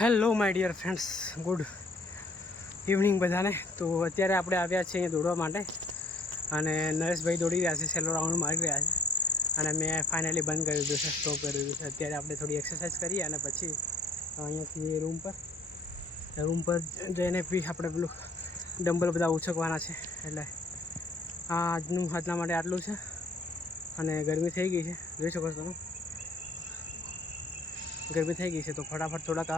Hello my dear friends, good evening બધાને. તો અત્યારે આપણે આવ્યા છીએ અહીંયા દોડવા માટે અને નરેશભાઈ દોડી રહ્યા છે, સેલો રાઉન્ડ મારી રહ્યા છે અને મેં ફાઇનલી બંધ કરી દીધું છે, સ્ટોપ કરી દીધું છે. અત્યારે આપણે થોડી એક્સરસાઇઝ કરીએ અને પછી અહીંયાથી રૂમ પર જઈને બી આપણે પેલું ડમ્બલ બધા ઉછકવાના છે. એટલે આજના માટે આટલું છે અને ગરમી થઈ ગઈ છે, જોઈ શકો છો તમે. ગરમી થઈ ગઈ છે તો ફટાફટ થોડાક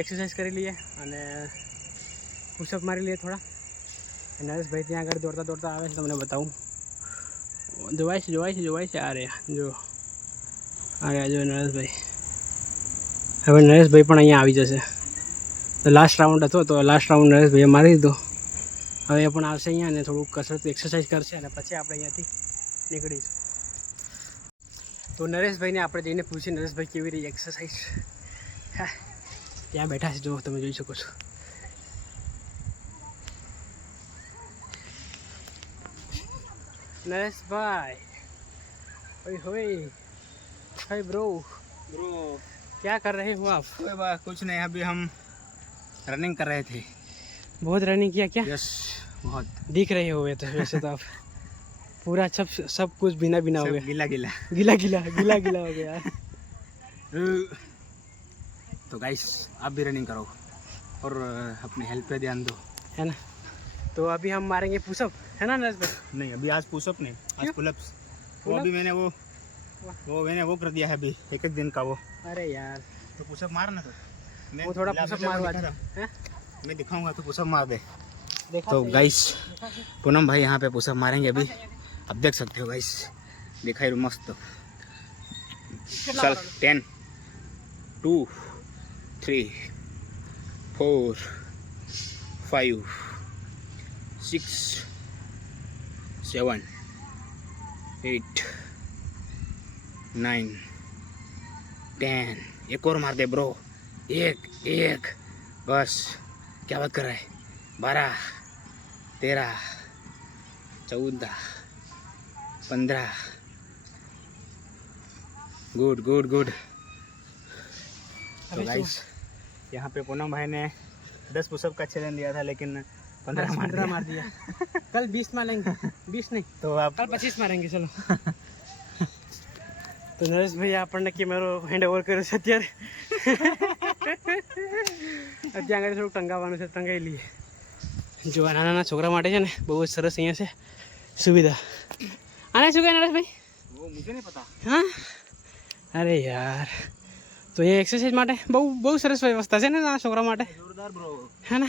એક્સરસાઇઝ કરી લઈએ અને પુશઅપ મારી લઈએ થોડા. નરેશભાઈ ત્યાં આગળ દોડતા દોડતા આવે છે, તમને બતાવું. જોવાય છે આ રહ્યા જો નરેશભાઈ. હવે નરેશભાઈ પણ અહીંયા આવી જશે. તો લાસ્ટ રાઉન્ડ હતો તો લાસ્ટ રાઉન્ડ નરેશભાઈએ મારી દીધો. હવે એ પણ આવશે અહીંયા અને થોડુંક કસરત એક્સરસાઇઝ કરશે અને પછી આપણે અહીંયાથી નીકળીશું. તો નરેશભાઈને આપણે જઈને પૂછીએ નરેશભાઈ કેવી રહી એક્સરસાઇઝ. હા, ત્યાં બેઠા છે, જો તમે જોઈ શકો છો. नरेशभाई, ओए होए, हाय ब्रो क्या कर रहे हो आप? कुछ नहीं, अभी हम रनिंग कर रहे थे. बहुत रनिंग किया क्या? यस, बहुत दिख रहे हो तो वैसे तो आप पूरा सब कुछ बिना बिना हो गया, गीला हो गया. तो गाइस, आप भी रनिंग करो और अपने हेल्थ पे ध्यान दो, है ना. तो अभी हम मारेंगे पुशअप, है ना नरेशभाई? नहीं, अभी आज पुशअप नहीं, आज पुलअप्स. वो अभी मैंने वो कर दिया है अभी, एक दिन का वो. अरे यार, तो पुशअप मारना तो वो थोड़ा पुशअप मारवा दे. मैं दिखाऊंगा तो पुशअप मार दे. तो गाइस, पूनम भाई यहाँ पे पुशअप मारेंगे अभी. आप देख सकते हो गाइस, दिखाई मस्त. चल, 10 2 3 4 5 6 7 8 9 10. एक और मार दे ब्रो. एक बस. क्या बात कर रहा है? 12 13 14 15. गुड. तो गाइस, यहाँ पे पूनम भाई ने 10 पुशअप का चैलेंज दिया था, लेकिन 15 मार दिया. कल 20 मारेंगे. 20 नहीं तो आप कल 25 मारेंगे. चलो. તો નરેશભાઈ આપણને કેમેરો હેન્ડ ઓવર કર્યો છે અત્યારે. ત્યાં આગળ થોડુંક ટંગાવવાનું છે, ટંગાવી લઈએ. જો નાના છોકરા માટે છે ને બહુ જ સરસ અહીંયા છે સુવિધા. આને શું કહે નરેશભાઈ? वो मुझे नहीं पता. હા, અરે યાર, તો અહીંયા એક્સરસાઇઝ માટે બહુ સરસ વ્યવસ્થા છે ને નાના છોકરા માટે. जोरदार ब्रो. હે ને.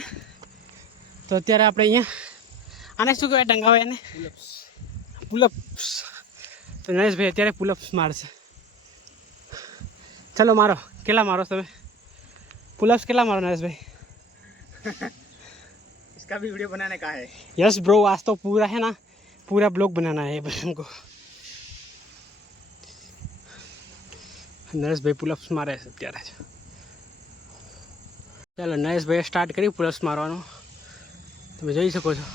તો અત્યારે આપણે અહીંયા આને શું કહેવાય, ટંગાવાય એને? પુલઅપ્સ. તો નરેશભાઈ અત્યારે પુલઅપ્સ મારશે. ચલો મારો. કેટલા મારો તમે પુલઅપ્સ? કેટલા મારો नरेश भाई? इसका भी वीडियो बनाने का है. यस ब्रो, आज तो पूरा है ना, पूरा ब्लॉग बनाना है हमको. नरेश भाई पुलअप्स मारे છે અત્યારે. ચાલો નરેશ ભાઈ સ્ટાર્ટ કરી પુલઅપ્સ મારવાનું. તમે જોઈ શકો છો.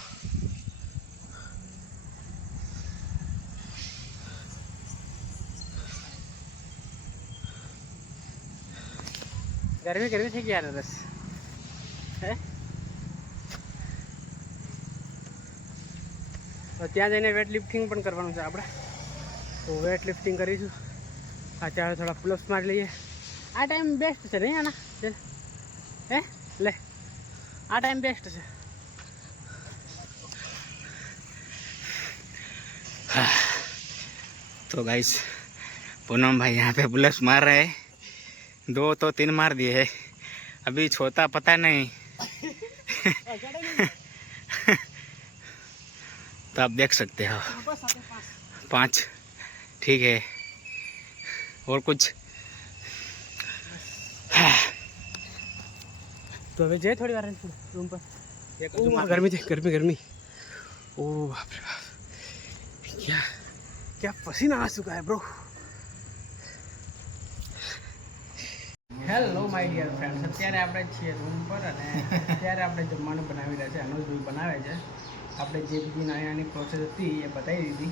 ગરમી થઈ ગયા નરેશ. હે, તો ત્યાં જઈને વેટ લિફ્ટિંગ પણ કરવાનું છે આપણે. તો વેટ લિફ્ટિંગ કરીશું. અત્યારે થોડા પુલઅપ્સ મારી લઈએ. આ ટાઈમ બેસ્ટ છે નહીં આના? હે લે, આ ટાઈમ બેસ્ટ છે. तो गाइस, पूनम भाई यहाँ पे पुलअप्स मार रहे हैं. 2 तो 3 मार दिए है, अभी छोटा पता नहीं. तो आप देख सकते हो 5. ठीक है, और कुछ? તો હવે જઈએ થોડી વાર રૂમ પર. ગરમી. ઓ બાપ રે બાપ, क्या पसीना आ चुका है bro. Hello my dear friends, અત્યારે આપણે છીએ રૂમ પર અને અત્યારે આપણે જમવાનું બનાવી રહ્યા છે. અનુજભાઈ બનાવે છે. આપણે જે બધી નાની પ્રોસેસ હતી એ બતાવી દીધી.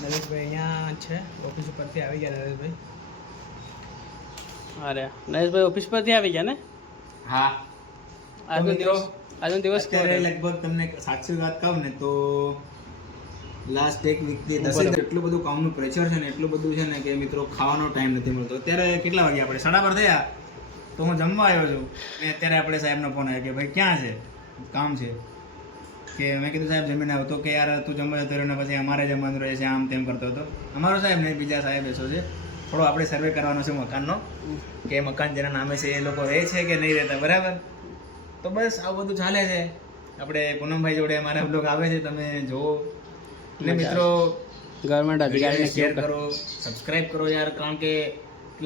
નરેશભાઈ અહીંયા છે, ઓફિસ ઉપરથી આવી ગયા નરેશભાઈ. અરે નરેશભાઈ ઓફિસ પરથી આવી ગયા ને? હા આજનો દિવસ અત્યારે લગભગ તમને સાચી વાત કહું ને તો લાસ્ટ એક વીકથી એટલું બધું કામનું પ્રેશર છે ને એટલું બધું છે ને કે મિત્રો ખાવાનો ટાઈમ નથી મળતો. અત્યારે કેટલા વાગે આપણે 12:30 થયા તો હું જમવા આવ્યો છું અને અત્યારે આપણે સાહેબનો ફોન આવ્યો કે ભાઈ ક્યાં છે, કામ છે. કે મેં કીધું સાહેબ જમીને આવ્યો તો કે યાર તું જમવા જતો રહ્યો ને પછી અમારે જમવાનું રહે છે, આમ તેમ કરતો હતો. અમારો સાહેબ નહીં, બીજા સાહેબ બેસો છે. થોડો આપણે સર્વે કરવાનો છે મકાનનો, કે મકાન જેના નામે છે એ લોકો રહે છે કે નહીં રહેતા, બરાબર. તો બસ આવું બધું ચાલે છે. આપણે પૂનમભાઈ જોડે અમારા બ્લોગ આવે છે, તમે જુઓ ને મિત્રો. ગવર્મેન્ટ અધિકારીને શેર કરો, સબસ્ક્રાઇબ કરો યાર, કારણ કે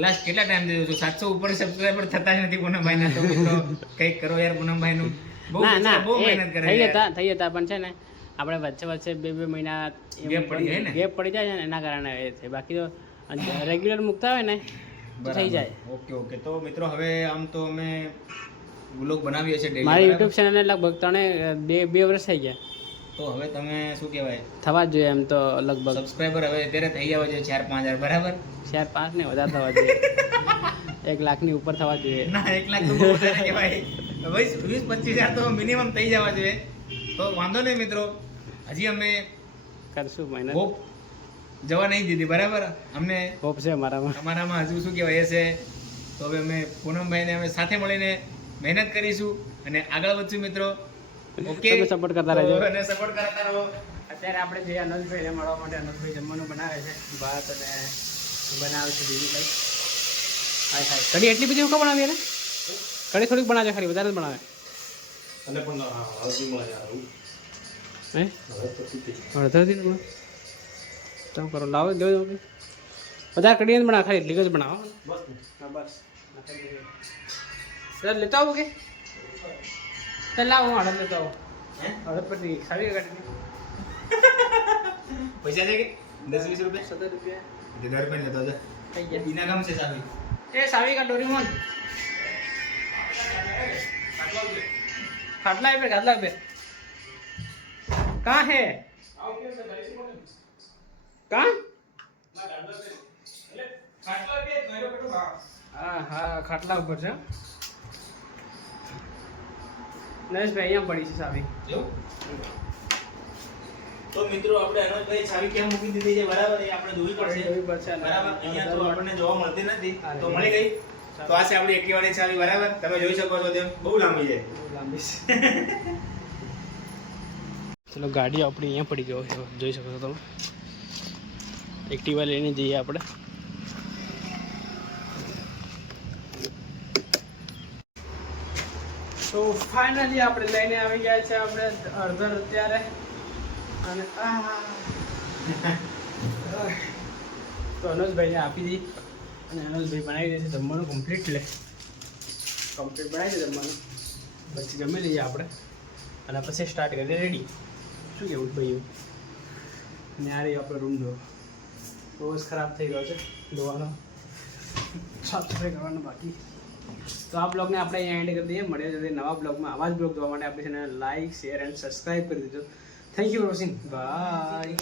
લાસ્ટ કેટલા ટાઈમ થયો છે 700 ઉપર સબસ્ક્રાઇબર થતા જ નથી પૂનમભાઈના. તો મિત્રો કંઈક કરો યાર પૂનમભાઈનું. બહુ મહેનત કરે થઈ જતા પણ છે ને આપણે વચ્ચે 2 મહિના ગેપ પડી જાય ને એના કારણે એ છે. બાકી તો રેગ્યુલર મૂકતા હોય ને તો થઈ જાય. ઓકે. તો મિત્રો હવે આમ તો અમે વ્લોગ બનાવીએ છીએ ડેલી. મારી યુટ્યુબ ચેનલને લગભગ 2 વર્ષ થઈ ગયા. તો હવે તમે શું કહેવાય, થવા જ જોઈએ એમ તો લગભગ સબસ્ક્રાઇબર હવે અત્યારે થઈ જવા જોઈએ 4-5 હજાર, બરાબર. 4-5 ને વધારે થવા જોઈએ. 1 લાખની ઉપર થવા જોઈએ. ના 1 લાખ તો બહુ વધારે કહેવાય. 20-25 હજાર તો મિનિમમ થઈ જવા જોઈએ. તો વાંધો નહીં મિત્રો, હજી અમે કરશું મહેનત. હોપ જવા નહીં દીધી, બરાબર. અમને હોપ છે અમારામાં હજુ શું કહેવાય એ છે. તો હવે અમે પૂનમભાઈને અમે સાથે મળીને મહેનત કરીશું અને આગળ વધશું મિત્રો. ઓકે, સપોર્ટ કરતા રહેજો અને સપોર્ટ કરતા રહો. અત્યારે આપણે જે અનંતભાઈને મળવા માટે અનંતભાઈ જમવાનું બનાવે છે, ભાત અને બનાવે છે બીજું કંઈક. કઢી એટલી બધી શું બનાવી એને? કઢી થોડીક બનાવજો, ખાલી વધારે જ બનાવે. અને પણ હળદી મળે યાર હે અડધાથી બનાવ તમે કરો, લાવો દો વધારે કઢી જ બનાવો, ખાલી એટલી જ બનાવો. હા બસ સર લેતા આવો કે ચાલ લાવો, હું હળદ લેતા આવો. હળદ પછી સારી કાઢી પૈસા છે કે 10-20 રૂપિયા? 17 રૂપિયા 10 રૂપિયા લેતો જા. થઈ ગયા. બીના ગામ છે સાબી. એ સાવી કા ડોરીમોન ખાટલા पे कहाँ है कहाँ હા ખાટલા ઉપર છે. નરેશભાઈ અહીંયા પડી છે સાવી. તો મિત્રો આપણે અનોજભાઈ ચાવી કેમ મૂકી દીધી છે, બરાબર, એ આપણે જોવી પડશે, બરાબર. અહીંયા તો આપણને જોવા મળતી નથી, તો મળી ગઈ. તો આ છે આપણી એક્ટિવાની ચાવી, બરાબર. તમે જોઈ શકો છો તેમ બહુ લાંબી છે. ચલો ગાડી આપણી અહીંયા પડી ગયો છે, જોઈ શકો છો તમે. એક્ટિવા લઈને જઈએ આપણે. તો ફાઇનલી આપણે લઈને આવી ગયા છે આપણે અડધર અત્યારે. અને તો અનુજભાઈને આપી દી અને અનુજભાઈ બનાવી દેશે જમવાનું કમ્પ્લીટ બનાવી દે જમવાનું. પછી જમી લઈએ આપણે અને પછી સ્ટાર્ટ કરીએ રેડી. શું કહેવું ભાઈ? અને આ રહી આપણો રૂમ જો બહુ જ ખરાબ થઈ ગયો છે, ધોવાનો, સાફ સફાઈ કરવાનો બાકી. તો આ બ્લોગને આપણે અહીંયા એન્ડ કરી દઈએ. મળીએ જલ્દી નવા બ્લોગમાં. આવા જ બ્લોગ જોવા માટે આપણી channel like, share and subscribe કરી દેજો. Thank you for watching. By.